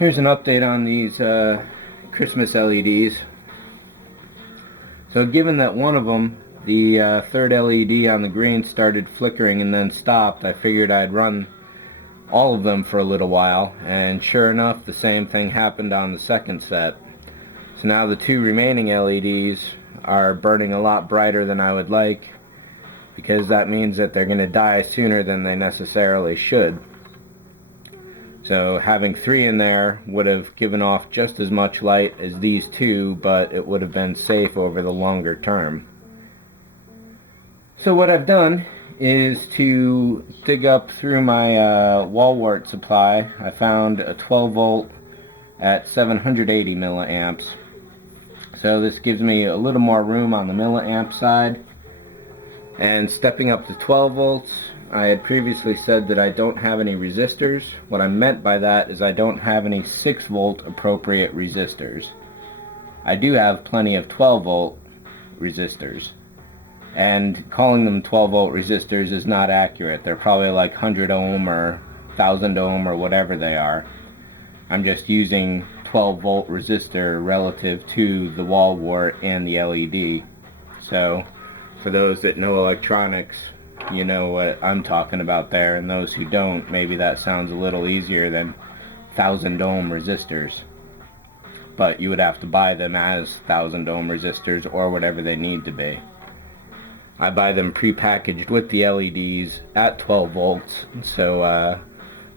Here's an update on these Christmas LEDs. So given that one of them, the third LED on the green, started flickering and then stopped, I figured I'd run all of them for a little while, and sure enough, the same thing happened on the second set. So now the two remaining LEDs are burning a lot brighter than I would like, because that means that they're going to die sooner than they necessarily should. So having three in there would have given off just as much light as these two, but it would have been safe over the longer term. So what I've done is to dig up through my wall wart supply. I found a 12 volt at 780 milliamps. So this gives me a little more room on the milliamp side. And stepping up to 12 volts, I had previously said that I don't have any resistors. What I meant by that is I don't have any 6 volt appropriate resistors. I do have plenty of 12 volt resistors. And calling them 12 volt resistors is not accurate. They're probably like 100 ohm or 1000 ohm or whatever they are. I'm just using 12 volt resistor relative to the wall wart and the LED. So for those that know electronics, you know what I'm talking about there, and those who don't, maybe that sounds a little easier than 1000 ohm resistors. But you would have to buy them as 1000 ohm resistors or whatever they need to be. I buy them pre-packaged with the LEDs at 12 volts, so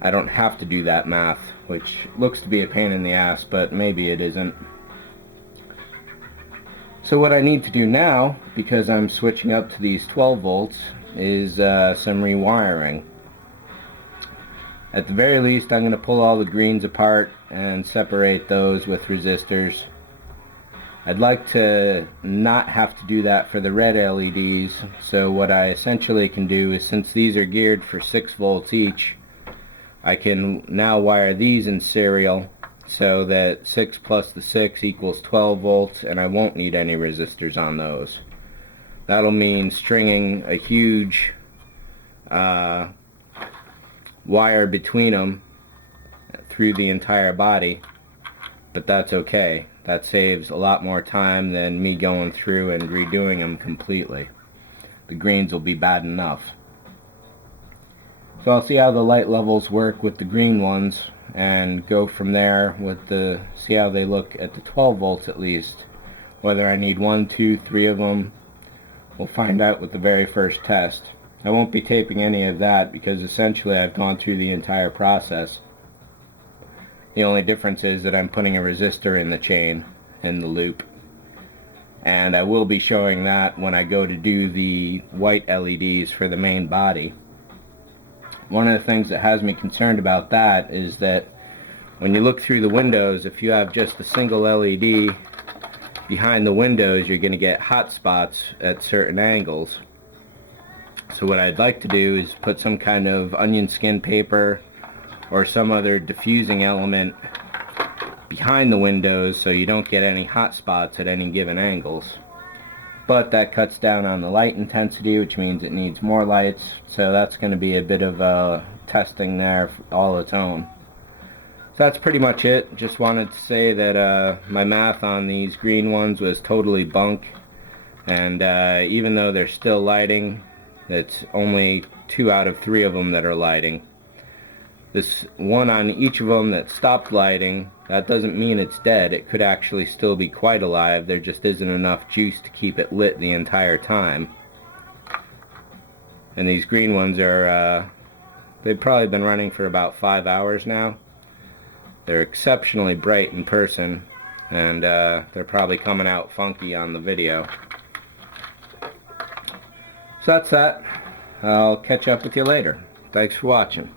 I don't have to do that math, which looks to be a pain in the ass, but maybe it isn't. So what I need to do now, because I'm switching up to these 12 volts, is some rewiring. At the very least, I'm going to pull all the greens apart and separate those with resistors. I'd like to not have to do that for the red LEDs, so what I essentially can do is, since these are geared for 6 volts each, I can now wire these in serial so that 6 plus the 6 equals 12 volts, and I won't need any resistors on those. That'll mean stringing a huge wire between them through the entire body, but that's okay. That saves a lot more time than me going through and redoing them completely. The greens will be bad enough. So I'll see how the light levels work with the green ones and go from there with see how they look at the 12 volts at least. Whether I need 1, 2, 3 of them, we'll find out with the very first test. I won't be taping any of that because essentially I've gone through the entire process. The only difference is that I'm putting a resistor in the chain, in the loop. And I will be showing that when I go to do the white LEDs for the main body. One of the things that has me concerned about that is that when you look through the windows, if you have just a single LED behind the windows, you're going to get hot spots at certain angles. So what I'd like to do is put some kind of onion skin paper or some other diffusing element behind the windows so you don't get any hot spots at any given angles. But that cuts down on the light intensity, which means it needs more lights, so that's going to be a bit of testing there all its own. So that's pretty much it. Just wanted to say that my math on these green ones was totally bunk, and even though they're still lighting, it's only 2 out of 3 of them that are lighting. This one on each of them that stopped lighting, that doesn't mean it's dead. It could actually still be quite alive. There just isn't enough juice to keep it lit the entire time. And these green ones are, they've probably been running for about 5 hours now. They're exceptionally bright in person, and they're probably coming out funky on the video. So that's that. I'll catch up with you later. Thanks for watching.